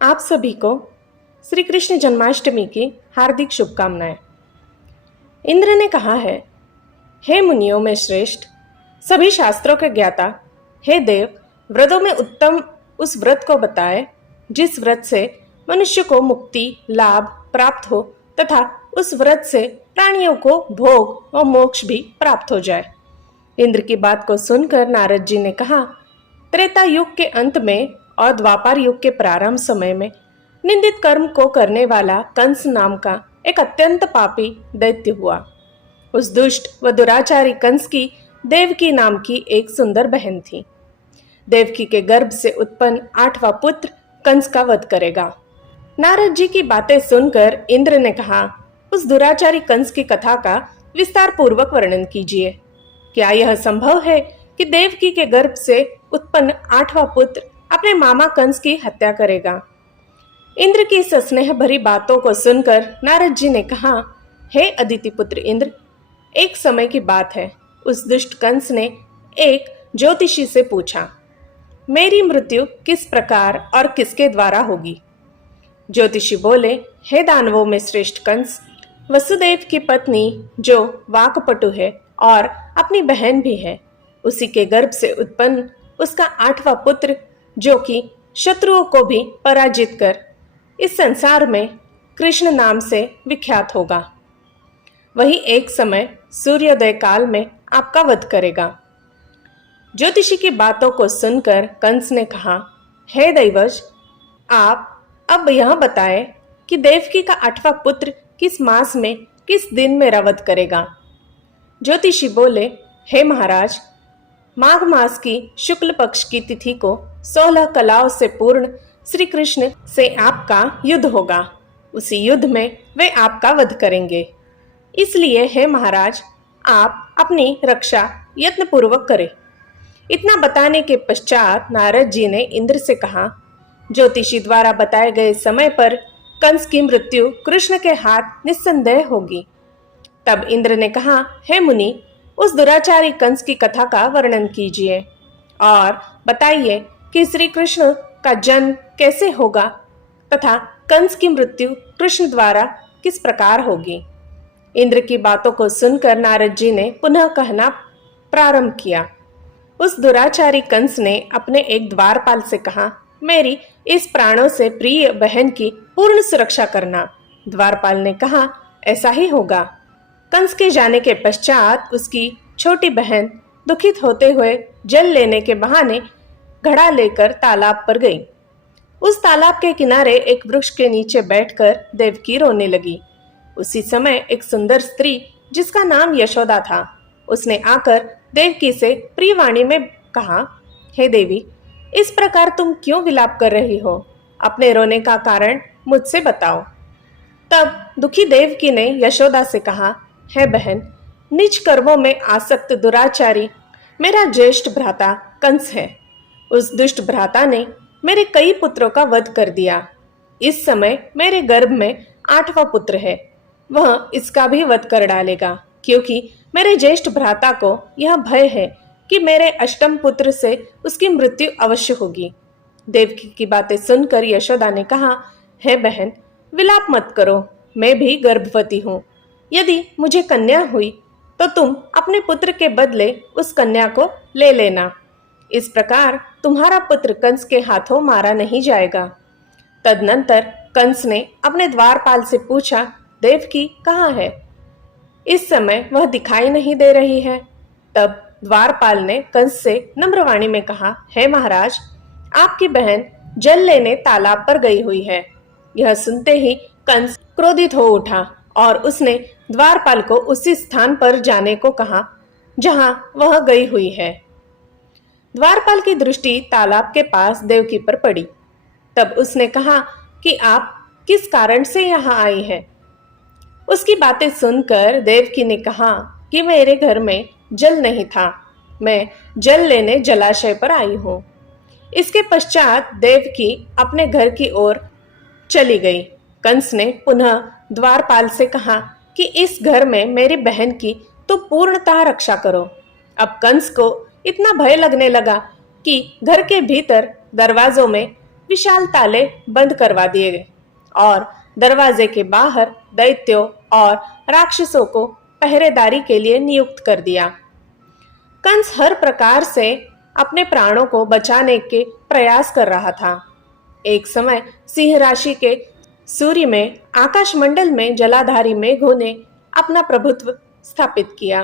आप सभी को श्री कृष्ण जन्माष्टमी की हार्दिक शुभकामनाएं। इंद्र ने कहा है, हे मुनियों में श्रेष्ठ, सभी शास्त्रों के ज्ञाता, हे देव, व्रतों में उत्तम उस व्रत को बताए जिस व्रत से मनुष्य को मुक्ति लाभ प्राप्त हो तथा उस व्रत से प्राणियों को भोग और मोक्ष भी प्राप्त हो जाए। इंद्र की बात को सुनकर नारद जी ने कहा, त्रेता युग के अंत में और द्वापर युग के प्रारंभ समय में निंदित कर्म को करने वाला कंस नाम का एक अत्यंत पापी दैत्य हुआ। उस दुष्ट व दुराचारी कंस की देवकी नाम की एक सुंदर बहन थी। देवकी के गर्भ से उत्पन्न 8वां पुत्र कंस का वध करेगा। नारद जी की बातें सुनकर इंद्र ने कहा, उस दुराचारी कंस की कथा का विस्तार पूर्वक वर्णन कीजिए। क्या यह संभव है कि देवकी के गर्भ से उत्पन्न 8वां पुत्र अपने मामा कंस की हत्या करेगा? इंद्र की स्नेह भरी बातों को सुनकर नारद जी ने कहा, हे अदिति पुत्र इंद्र, एक समय की बात है, उस दुष्ट कंस ने एक ज्योतिषी से पूछा, मेरी मृत्यु किस प्रकार और किसके द्वारा होगी? ज्योतिषी बोले, हे दानवों में श्रेष्ठ कंस, वसुदेव की पत्नी जो वाकपटु है और अपनी बहन भी है, उसी के गर्भ से उत्पन्न उसका 8वां पुत्र जो कि शत्रुओं को भी पराजित कर इस संसार में कृष्ण नाम से विख्यात होगा। वही एक समय सूर्योदय काल में आपका वध करेगा। ज्योतिषी की बातों को सुनकर कंस ने कहा, हे दैवज, आप अब यह बताएं कि देवकी का 8वां पुत्र किस मास में किस दिन मेरा वध करेगा? ज्योतिषी बोले, हे महाराज, माघ मास की शुक्ल पक्ष की तिथि को 16 कलाओं से पूर्ण श्री कृष्ण से आपका युद्ध होगा। उसी युद्ध में वे आपका वध करेंगे। इसलिए हे महाराज, आप अपनी रक्षा यत्न पूर्वक करें। इतना बताने के पश्चात नारद जी ने इंद्र से कहा, ज्योतिषी द्वारा बताए गए समय पर कंस की मृत्यु कृष्ण के हाथ निस्संदेह होगी। तब इंद्र ने कहा, हे मुनि, उस दुराचारी कंस की कथा का वर्णन कीजिए और बताइए कि श्री कृष्ण का जन्म कैसे होगा तथा कंस की मृत्यु कृष्ण द्वारा किस प्रकार होगी। इंद्र की बातों को सुनकर नारद जी ने पुनः कहना प्रारंभ किया। उस दुराचारी कंस ने अपने एक द्वारपाल से कहा, मेरी इस प्राणों से प्रिय बहन की पूर्ण सुरक्षा करना। द्वारपाल ने कहा, ऐसा ही होगा। कंस के जाने के पश्चात उसकी छोटी बहन दुखित होते हुए जल लेने के बहाने घड़ा लेकर तालाब पर गई। उस तालाब के किनारे एक वृक्ष के नीचे बैठकर देवकी रोने लगी। उसी समय एक सुंदर स्त्री जिसका नाम यशोदा था, उसने आकर देवकी से प्रियवाणी में कहा, हे देवी, इस प्रकार तुम क्यों विलाप कर रही हो? अपने रोने का कारण मुझसे बताओ। तब दुखी देवकी ने यशोदा से कहा, हे बहन, नीच कर्मों में आसक्त दुराचारी मेरा ज्येष्ठ भ्राता कंस है। उस दुष्ट भ्राता ने मेरे कई पुत्रों का वध कर दिया। इस समय मेरे गर्भ में 8वां पुत्र है, वह इसका भी वध कर डालेगा, क्योंकि मेरे ज्येष्ठ भ्राता को यह भय है कि मेरे अष्टम पुत्र से उसकी मृत्यु अवश्य होगी। देवकी की बातें सुनकर यशोदा ने कहा, हे बहन, विलाप मत करो, मैं भी गर्भवती हूँ। यदि मुझे कन्या हुई तो तुम अपने पुत्र के बदले उस कन्या को ले लेना। इस प्रकार तुम्हारा पुत्र कंस के हाथों मारा नहीं जाएगा। तदनंतर कंस ने अपने द्वारपाल से पूछा, देवकी कहाँ है? इस समय वह दिखाई नहीं दे रही है। तब द्वारपाल ने कंस से नम्रवाणी में कहा, हे महाराज, आपकी बहन जल लेने तालाब पर गई हुई है। यह सुनते ही कंस क्रोधित हो उठा और उसने द्वारपाल को उसी स्थान पर जाने को कहा जहां वह गई हुई है। द्वारपाल की दृष्टि तालाब के पास देवकी पर पड़ी। तब उसने कहा कि आप किस कारण से यहाँ आई हैं? उसकी बातें सुनकर देवकी ने कहा कि मेरे घर में जल नहीं था, मैं जल लेने जलाशय पर आई हूँ। इसके पश्चात देवकी अपने घर की ओर चली गई। कंस ने पुनः द्वारपाल से कहा कि इस घर में मेरी बहन की तो पूर्णतः रक्षा करो। अब कंस को इतना भय लगने लगा कि घर के भीतर दरवाजों में विशाल ताले बंद करवा दिए गए और दरवाजे के बाहर दैत्यों और राक्षसों को पहरेदारी के लिए नियुक्त कर दिया। कंस हर प्रकार से अपने प्राणों को बचाने के प्रयास कर रहा था। एक समय सिंह राशि के सूर्य में आकाशमंडल में जलाधारी मेघों ने अपना प्रभुत्व स्थापित किया।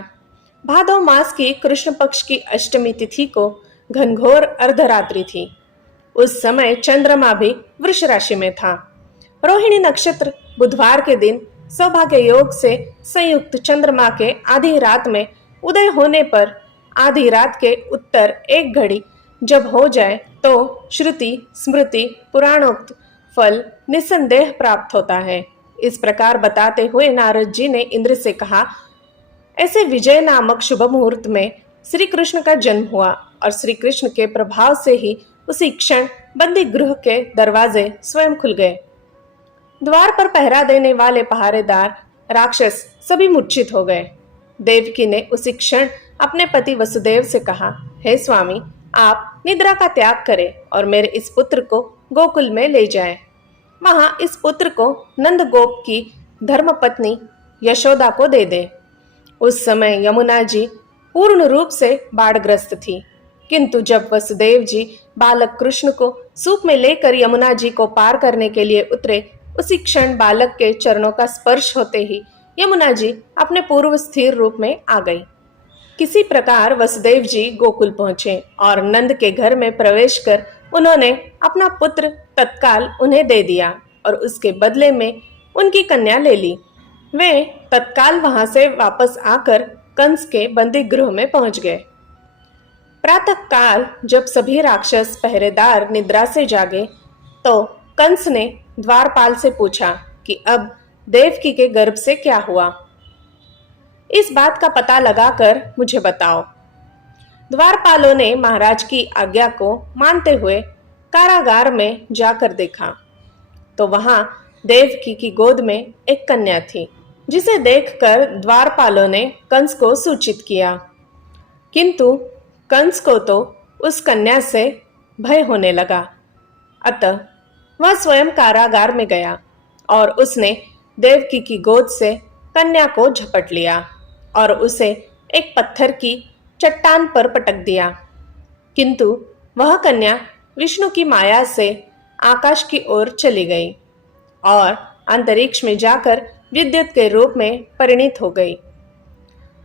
भादव मास की कृष्ण पक्ष की अष्टमी तिथि को घनघोर अर्धरात्रि थी। उस समय चंद्रमा भी वृष राशि में था। रोहिणी नक्षत्र बुधवार के दिन सौभाग्य योग से संयुक्त चंद्रमा के आधी रात में उदय होने पर आधी रात के उत्तर एक घड़ी जब हो जाए तो श्रुति स्मृति पुराणोक्त फल निसंदेह प्राप्त होता है। इस प्रकार बताते हुए नारद जी ने इंद्र से कहा, ऐसे विजय नामक शुभ मुहूर्त में श्री कृष्ण का जन्म हुआ और श्री कृष्ण के प्रभाव से ही उसी क्षण बंदी गृह के दरवाजे स्वयं खुल गए। द्वार पर पहरा देने वाले पहरेदार राक्षस सभी मूर्छित हो गए। देवकी ने उसी क्षण अपने पति वसुदेव से कहा, हे स्वामी, आप निद्रा का त्याग करें और मेरे इस पुत्र को गोकुल में ले जाएं। वहां इस पुत्र को नंद गोप की धर्मपत्नी यशोदा को दे दे। उस समय यमुना जी पूर्ण रूप से बाढ़ग्रस्त थी, किंतु जब वसुदेव जी बालक कृष्ण को सूप में लेकर यमुना जी को पार करने के लिए उतरे, उसी क्षण बालक के चरणों का स्पर्श होते ही यमुना जी अपने पूर्व स्थिर रूप में आ गई। किसी प्रकार वसुदेव जी गोकुल पहुंचे और नंद के घर में प्रवेश कर उन्होंने अपना पुत्र तत्काल उन्हें दे दिया और उसके बदले में उनकी कन्या ले ली। वे तत्काल वहां से वापस आकर कंस के बंदी गृह में पहुंच गए। प्रातः काल जब सभी राक्षस पहरेदार निद्रा से जागे तो कंस ने द्वारपाल से पूछा कि अब देवकी के गर्भ से क्या हुआ। इस बात का पता लगाकर मुझे बताओ। द्वारपालों ने महाराज की आज्ञा को मानते हुए कारागार में जाकर देखा तो वहां देवकी की गोद में एक कन्या थी, जिसे देखकर द्वारपालों ने कंस को सूचित किया, किंतु कंस को तो उस कन्या से भय होने लगा। अतः वह स्वयं कारागार में गया और उसने देवकी की गोद से कन्या को झपट लिया और उसे एक पत्थर की चट्टान पर पटक दिया। किंतु वह कन्या विष्णु की माया से आकाश की ओर चली गई और अंतरिक्ष में जाकर विद्युत के रूप में परिणित हो गई।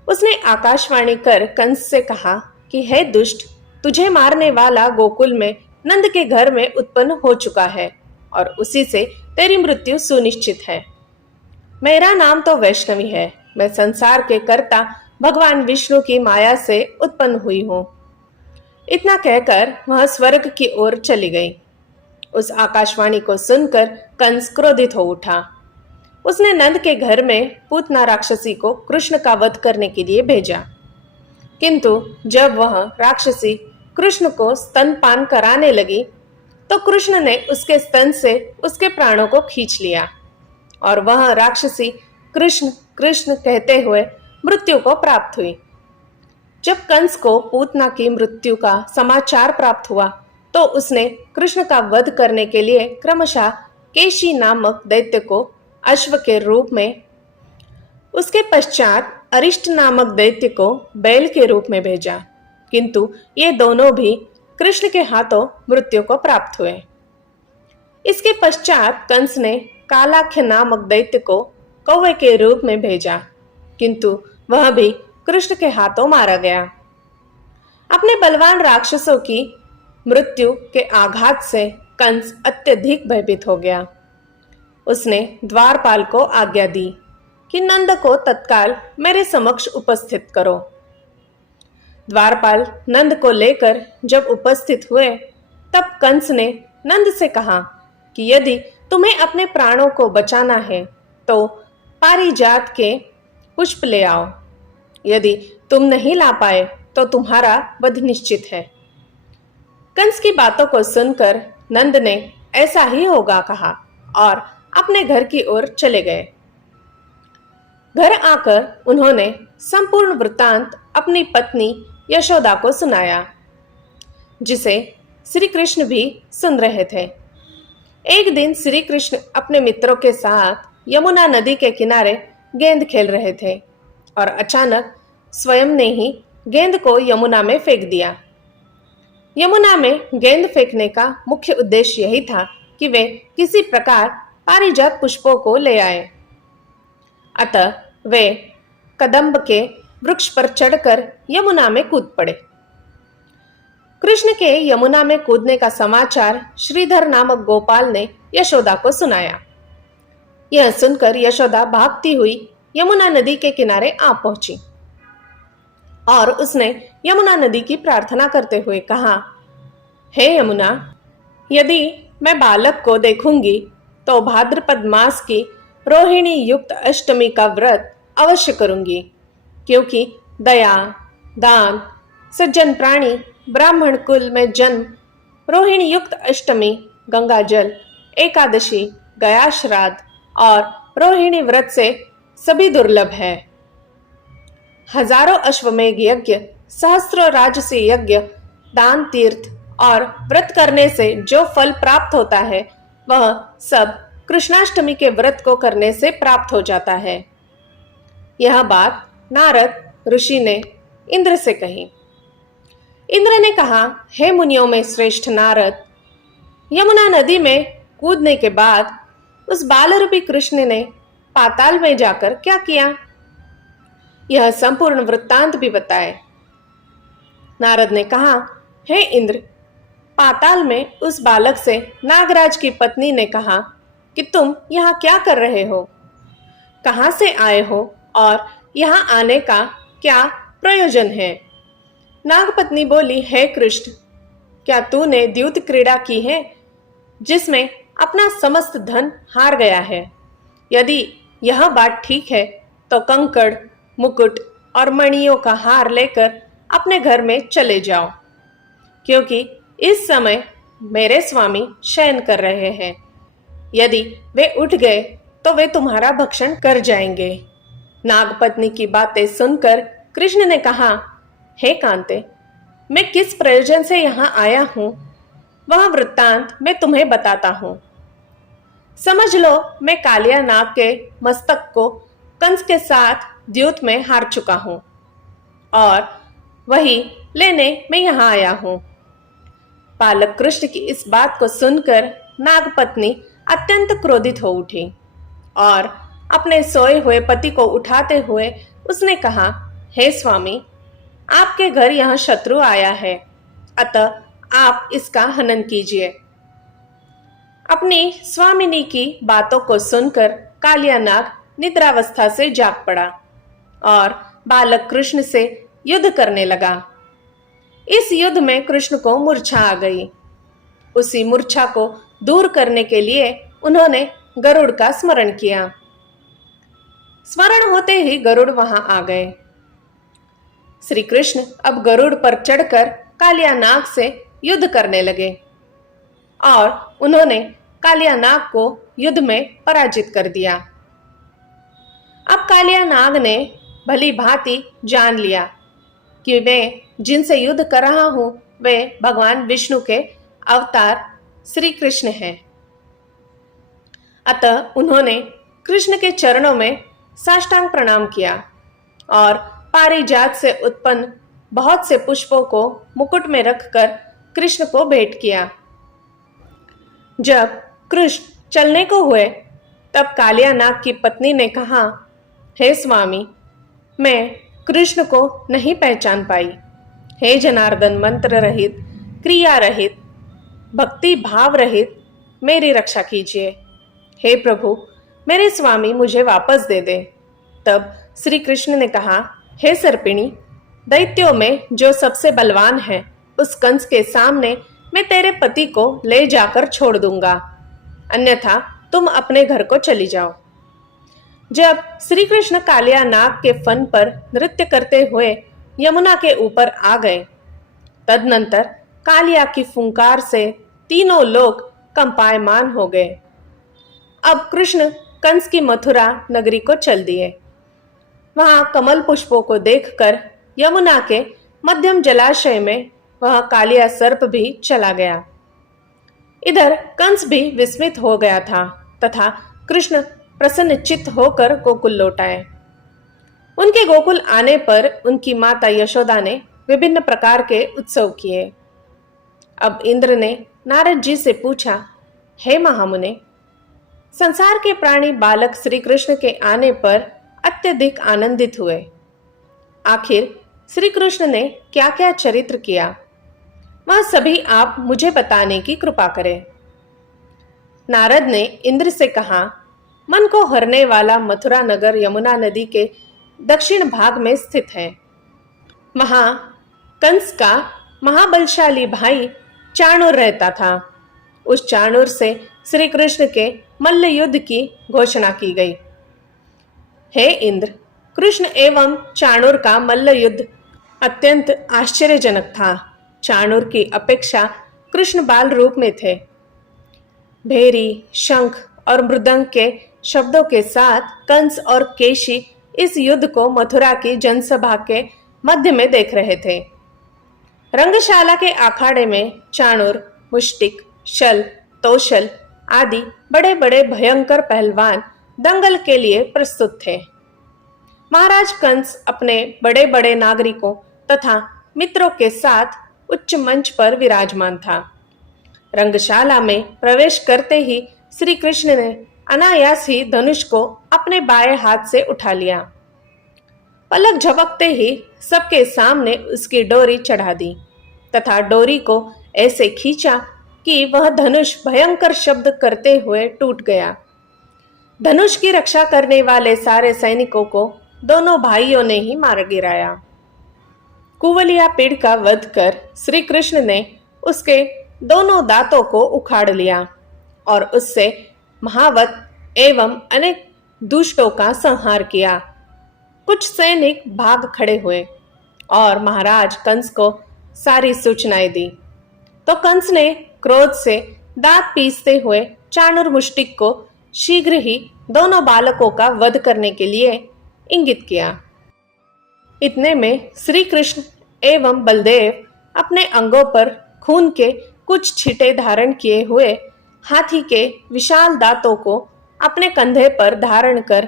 उसने आकाशवाणी कर कंस से कहा कि हे दुष्ट, तुझे मारने वाला गोकुल में नंद के घर में उत्पन्न हो चुका है और उसी से तेरी मृत्यु सुनिश्चित है। मेरा नाम तो वैष्णवी है। मैं संसार के कर्ता भगवान विष्णु की माया से उत्पन्न हुई हूँ। इतना कहकर वह स्वर्ग की ओर चली गई। उस आकाशवाणी को सुनकर कंस क्रोधित हो उठा। उसने नंद के घर में पूतना राक्षसी को कृष्ण का वध करने के लिए भेजा, किंतु जब वह राक्षसी कृष्ण को स्तनपान कराने लगी तो कृष्ण ने उसके स्तन से उसके प्राणों को खींच लिया और वह राक्षसी कृष्ण कृष्ण कहते हुए मृत्यु को प्राप्त हुई। जब कंस को पूतना की मृत्यु का समाचार प्राप्त हुआ तो उसने कृष्ण का वध करने के लिए क्रमशः केशी नामक दैत्य को अश्व के रूप में, उसके पश्चात अरिष्ट नामक दैत्य को बैल के रूप में भेजा, किंतु ये दोनों भी कृष्ण के हाथों मृत्यु को प्राप्त हुए। इसके पश्चात कंस ने कालाख्य नामक दैत्य को कौवे के रूप में भेजा, किंतु वह भी कृष्ण के हाथों मारा गया। अपने बलवान राक्षसों की मृत्यु के आघात से कंस अत्यधिक भयभीत हो गया। उसने द्वारपाल को आज्ञा दी कि नंद को तत्काल मेरे समक्ष उपस्थित करो। द्वारपाल नंद को लेकर जब उपस्थित हुए तब कंस ने नंद से कहा कि यदि तुम्हें अपने प्राणों को बचाना है तो पारिजात के पुष्प ले आओ। यदि तुम नहीं ला पाए तो तुम्हारा वध निश्चित है। कंस की बातों को सुनकर नंद ने ऐसा ही होगा कहा और अपने घर की ओर चले गए। घर आकर उन्होंने संपूर्ण वृत्तांत अपनी पत्नी यशोदा को सुनाया, जिसे श्री कृष्ण भी सुन रहे थे। एक दिन श्री कृष्ण अपने मित्रों के साथ यमुना नदी के किनारे गेंद खेल रहे थे और अचानक स्वयं ने ही गेंद को यमुना में फेंक दिया। यमुना में गेंद फेंकने का मुख्य उद्देश्य यही था कि वे किसी प्रकार पारिजात पुष्पों को ले आए। अतः वे कदम्ब के वृक्ष पर चढ़कर यमुना में कूद पड़े। कृष्ण के यमुना में कूदने का समाचार श्रीधर नामक गोपाल ने यशोदा को सुनाया। यह सुनकर यशोदा भागती हुई यमुना नदी के किनारे आ पहुंची और उसने यमुना नदी की प्रार्थना करते हुए कहा, हे यमुना, यदि मैं बालक को देखूंगी तो भाद्रपद मास की रोहिणी युक्त अष्टमी का व्रत अवश्य करूंगी, क्योंकि दया, दान, सज्जन प्राणी, ब्राह्मण कुल में जन्म, रोहिणी युक्त अष्टमी, गंगा जल, एकादशी, गया श्राद्ध और रोहिणी व्रत से सभी दुर्लभ है। हजारों अश्वमेघ यज्ञ, सहस्रों राजसी यज्ञ, दान, तीर्थ और व्रत करने से जो फल प्राप्त होता है वह सब कृष्णाष्टमी के व्रत को करने से प्राप्त हो जाता है। यह बात नारद ऋषि ने इंद्र से कही। इंद्र ने कहा, हे मुनियों में श्रेष्ठ नारद, यमुना नदी में कूदने के बाद उस बालरूपी कृष्ण ने पाताल में जाकर क्या किया, यह संपूर्ण वृत्तांत भी बताए। नारद ने कहा, हे इंद्र, पाताल में उस बालक से नागराज की पत्नी ने कहा कि तुम यहाँ क्या कर रहे हो, कहाँ से आए हो और यहाँ आने का क्या प्रयोजन है। नागपत्नी बोली, हे कृष्ण, क्या तूने द्यूत क्रीड़ा की है जिसमें अपना समस्त धन हार गया है? यदि यह बात ठीक है तो कंकड़, मुकुट और मणियों का हार लेकर अपने घर में चले जाओ, क्योंकि इस समय मेरे स्वामी शयन कर रहे हैं। यदि वे उठ गए तो वे तुम्हारा भक्षण कर जाएंगे। नागपत्नी की बातें सुनकर कृष्ण ने कहा, हे कांते, मैं किस प्रयोजन से यहाँ आया हूँ वह वृत्तांत मैं तुम्हें बताता हूँ। समझ लो, मैं कालिया नाग के मस्तक को कंस के साथ द्यूत में हार चुका हूँ और वही लेने मैं यहाँ आया हूँ। बालक कृष्ण की इस बात को सुनकर नागपत्नी अत्यंत क्रोधित हो उठी और अपने सोए हुए पति को उठाते हुए उसने कहा, हे स्वामी, आपके घर यह शत्रु आया है, अतः आप इसका हनन कीजिए। अपनी स्वामिनी की बातों को सुनकर कालिया नाग निद्रावस्था से जाग पड़ा और बालक कृष्ण से युद्ध करने लगा। इस युद्ध में कृष्ण को मूर्छा आ गई। उसी मूर्छा को दूर करने के लिए उन्होंने गरुड़ का स्मरण किया। स्मरण होते ही गरुड़ वहां आ गए। श्री कृष्ण अब गरुड़ पर चढ़कर कालिया नाग से युद्ध करने लगे और उन्होंने कालिया नाग को युद्ध में पराजित कर दिया। अब कालिया नाग ने भली भांति जान लिया कि मैं जिनसे युद्ध कर रहा हूं वे भगवान विष्णु के अवतार श्री कृष्ण हैं। अतः उन्होंने कृष्ण के चरणों में साष्टांग प्रणाम किया और पारिजात से उत्पन्न बहुत से पुष्पों को मुकुट में रखकर कृष्ण को भेंट किया। जब कृष्ण चलने को हुए तब कालिया नाग की पत्नी ने कहा, हे स्वामी, मैं कृष्ण को नहीं पहचान पाई। हे जनार्दन, मंत्र रहित, क्रिया रहित, भक्ति भाव रहित मेरी रक्षा कीजिए। हे प्रभु, मेरे स्वामी मुझे वापस दे दे। तब श्री कृष्ण ने कहा, हे सर्पिणी, दैत्यों में जो सबसे बलवान है उस कंस के सामने मैं तेरे पति को ले जाकर छोड़ दूंगा, अन्यथा तुम अपने घर को चली जाओ। जब श्री कृष्ण कालिया नाग के फन पर नृत्य करते हुए यमुना के ऊपर आ गए, तदनंतर कालिया की फुंकार से तीनों लोग कंपायमान हो गए। अब कृष्ण कंस की मथुरा नगरी को चल दिए। वहां कमल पुष्पों को देखकर यमुना के मध्यम जलाशय में वह कालिया सर्प भी चला गया। इधर कंस भी विस्मित हो गया था तथा कृष्ण प्रसन्नचित्त होकर गोकुल लौट आए। उनके गोकुल आने पर उनकी माता यशोदा ने विभिन्न प्रकार के उत्सव किए। अब इंद्र ने नारद जी से पूछा, हे महामुने, संसार के प्राणी बालक श्री कृष्ण के आने पर अत्यधिक आनंदित हुए। आखिर श्री कृष्ण ने क्या क्या चरित्र किया, वह सभी आप मुझे बताने की कृपा करें। नारद ने इंद्र से कहा, मन को हरने वाला मथुरा नगर यमुना नदी के दक्षिण भाग में स्थित है। वहां कंस का महाबलशाली भाई चाणूर रहता था। उस चाणूर से श्री कृष्ण के मल्ल युद्ध की घोषणा की गई। हे इंद्र, कृष्ण एवं चाणूर का मल्ल युद्ध अत्यंत आश्चर्यजनक था। चाणूर की अपेक्षा कृष्ण बाल रूप में थे। भेरी, शंख और मृदंग के शब्दों के साथ कंस और केशी इस युद्ध को मथुरा की जनसभा के मध्य में देख रहे थे। रंगशाला के अखाड़े में चाणूर, मुष्टिक, शल, तोशल आदि बड़े बड़े भयंकर पहलवान दंगल के लिए प्रस्तुत थे। महाराज कंस अपने बड़े बड़े नागरिकों तथा मित्रों के साथ उच्च मंच पर विराजमान था। रंगशाला में प्रवेश करते ही श्री कृष्ण ने अनायास ही धनुष को अपने बाएं हाथ से उठा लिया। पलक झपकते ही सबके सामने उसकी डोरी चढ़ा दी तथा डोरी को ऐसे खींचा कि वह धनुष भयंकर शब्द करते हुए टूट गया। धनुष की रक्षा करने वाले सारे सैनिकों को दोनों भाइयों ने ही मार गिराया। कुवलिया पीड़ का वध कर श्री कृष्ण ने उसके दोनों दांतों को उखाड़ लिया और उससे महावत एवं अनेक दुष्टों का संहार किया। कुछ सैनिक भाग खड़े हुए और महाराज कंस को सारी सूचनाएं दी। तो कंस ने क्रोध से दांत पीसते हुए चाणूर मुष्टिक को शीघ्र ही दोनों बालकों का वध करने के लिए इंगित किया। इतने में श्री कृष्ण एवं बलदेव अपने अंगों पर खून के कुछ छींटे धारण किए हुए हाथी के विशाल दांतों को अपने कंधे पर धारण कर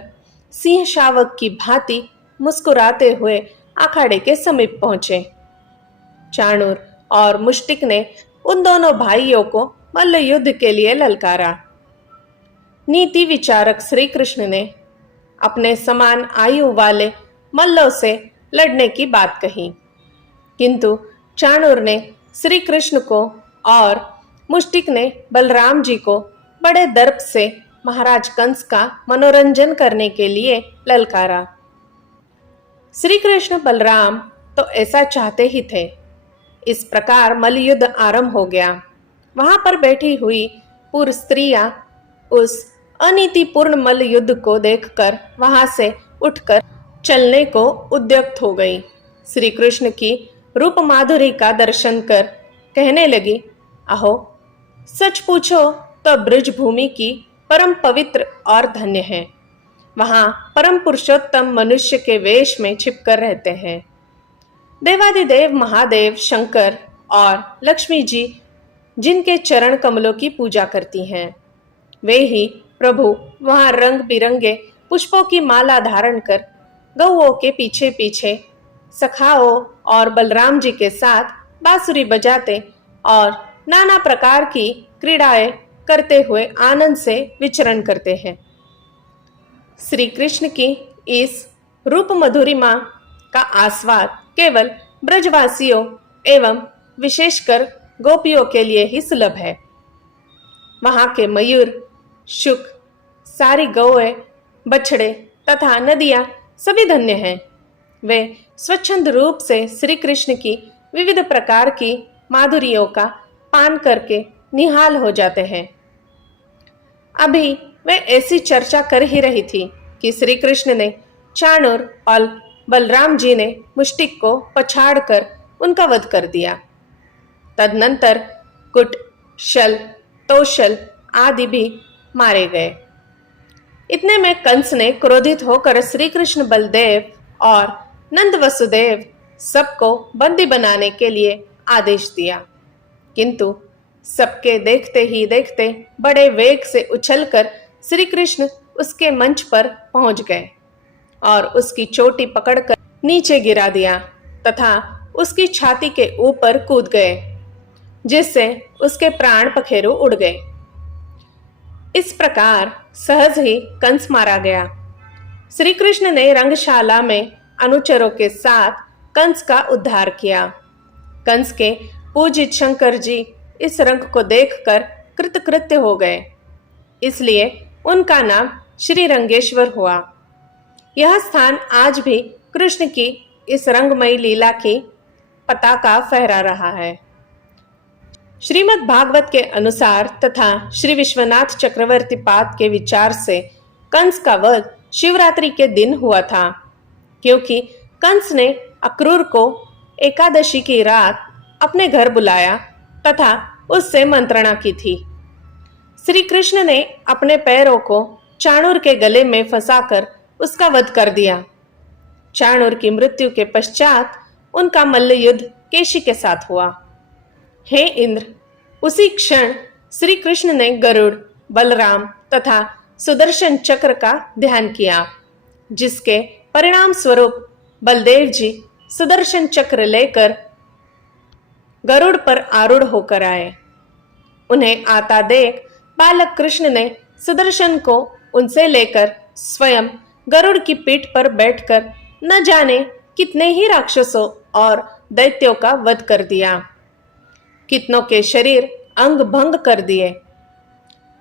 सिंह शावक की भांति मुस्कुराते हुए अखाड़े के समीप पहुंचे। चाणूर और मुष्टिक ने उन दोनों भाइयों को मल्ल युद्ध के लिए ललकारा। नीति विचारक श्री कृष्ण ने अपने समान आयु वाले मल्लों से लड़ने की बात कही, किंतु चाणूर ने श्री कृष्ण को और मुष्टिक ने बलराम जी को बड़े दर्प से महाराज कंस का मनोरंजन करने के लिए ललकारा। श्री कृष्ण बलराम तो ऐसा चाहते ही थे। इस प्रकार मल्लयुद्ध आरंभ हो गया। वहां पर बैठी हुई पूर्व स्त्रियां उस अनीतिपूर्ण मल्ल युद्ध को देखकर वहां से उठकर चलने को उद्युक्त हो गई। श्री कृष्ण की रूप माधुरी का दर्शन कर कहने लगी, अहो, सच पूछो तो ब्रज भूमि की परम पवित्र और धन्य है। वहां परम पुरुषोत्तम मनुष्य के वेश में छिपकर रहते हैं। देवादिदेव महादेव शंकर और लक्ष्मी जी जिनके चरण कमलों की पूजा करती हैं, वे ही प्रभु वहां रंग बिरंगे पुष्पों की माला धारण कर गौओं के पीछे पीछे सखाओं और बलराम जी के साथ बांसुरी बजाते और नाना प्रकार की क्रीड़ाएं करते हुए आनंद से विचरण करते हैं। श्री कृष्ण की इस रूप मधुरिमा का आस्वाद केवल ब्रजवासियों एवं विशेषकर गोपियों के लिए ही सुलभ है। वहां के मयूर, शुक, सारी गौएं, बछड़े तथा नदियां सभी धन्य हैं। वे स्वच्छंद रूप से श्री कृष्ण की विविध प्रकार की माधुरियों का पान करके निहाल हो जाते हैं। अभी वे ऐसी चर्चा कर ही रही थी कि श्री कृष्ण ने चाणूर और बलराम जी ने मुष्टिक को पछाड़कर उनका वध कर दिया। तदनंतर कुट, शल, तोशल आदि भी मारे गए। इतने में कंस ने क्रोधित होकर श्री कृष्ण, बलदेव और नंद वसुदेव सबको बंदी बनाने के लिए आदेश दिया, किंतु सबके देखते ही देखते बड़े वेग से उछलकर श्री कृष्ण उसके मंच पर पहुंच गए और उसकी चोटी पकड़कर नीचे गिरा दिया तथा उसकी छाती के ऊपर कूद गए, जिससे उसके प्राण पखेरु उड़ गए। इस प्रकार सहज ही कंस मारा गया। श्री कृष्ण ने रंगशाला में अनुचरों के साथ कंस का उद्धार किया। कंस के पूजित शंकर जी इस रंग को देखकर कृतकृत्य हो गए, इसलिए उनका नाम श्री रंगेश्वर हुआ। यह स्थान आज भी कृष्ण की इस रंगमयी लीला की पताका फहरा रहा है। श्रीमद् भागवत के अनुसार तथा श्री विश्वनाथ चक्रवर्ती पाद के विचार से कंस का वध शिवरात्रि के दिन हुआ था, क्योंकि कंस ने अक्रूर को एकादशी की रात अपने घर बुलाया तथा उससे मंत्रणा की थी। श्री कृष्ण ने अपने पैरों को चाणूर के गले में फंसाकर उसका वध कर दिया। चाणूर की मृत्यु के पश्चात उनका मल्ल युद्ध केशी के साथ हुआ। हे इंद्र, उसी क्षण श्री कृष्ण ने गरुड़, बलराम तथा सुदर्शन चक्र का ध्यान किया, जिसके परिणाम स्वरूप बलदेव जी सुदर्शन चक्र लेकर गरुड़ पर आरूढ़ होकर आए। उन्हें आता देख बालक कृष्ण ने सुदर्शन को उनसे लेकर स्वयं गरुड़ की पीठ पर बैठकर न जाने कितने ही राक्षसों और दैत्यों का वध कर दिया, कितनों के शरीर अंग भंग कर दिए।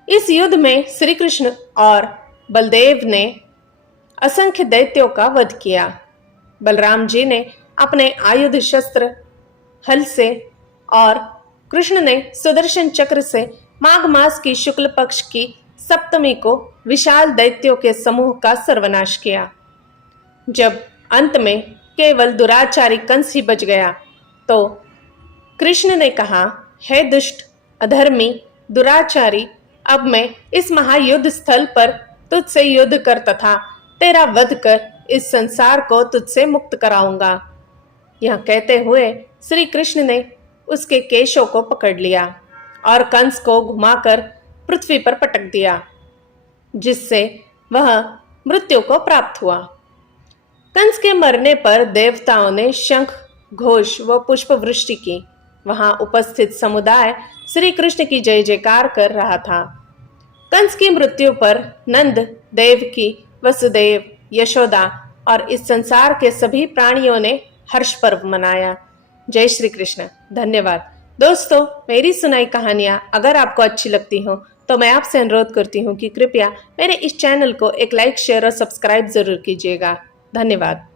इस युद्ध में श्री कृष्ण और बलदेव ने असंख्य दैत्यों का वध किया। बलराम जी ने अपने आयुध शस्त्र हल से और कृष्ण ने सुदर्शन चक्र से माघ मास की शुक्ल पक्ष की सप्तमी को विशाल दैत्यों के समूह का सर्वनाश किया। जब अंत में केवल दुराचारी कंस ही बच गया, तो कृष्ण ने कहा, हे दुष्ट, अधर्मी, दुराचारी, अब मैं इस महायुद्ध स्थल पर तुझसे युद्ध कर तथा तेरा वध कर इस संसार को तुझसे मुक्त कराऊंगा। यह कहते हुए श्री कृष्ण ने उसके केशों को पकड़ लिया और कंस को घुमाकर पृथ्वी पर पटक दिया, जिससे वह मृत्यु को प्राप्त हुआ। कंस के मरने पर देवताओं ने शंख, घोष व पुष्प वृष्टि की। वहां उपस्थित समुदाय श्री कृष्ण की जय जयकार कर रहा था। कंस की मृत्यु पर नंद, देवकी, वसुदेव, यशोदा और इस संसार के सभी प्राणियों ने हर्ष पर्व मनाया। जय श्री कृष्ण। धन्यवाद दोस्तों। मेरी सुनाई कहानियां अगर आपको अच्छी लगती हो तो मैं आपसे अनुरोध करती हूँ कि कृपया मेरे इस चैनल को एक लाइक, शेयर और सब्सक्राइब जरूर कीजिएगा। धन्यवाद।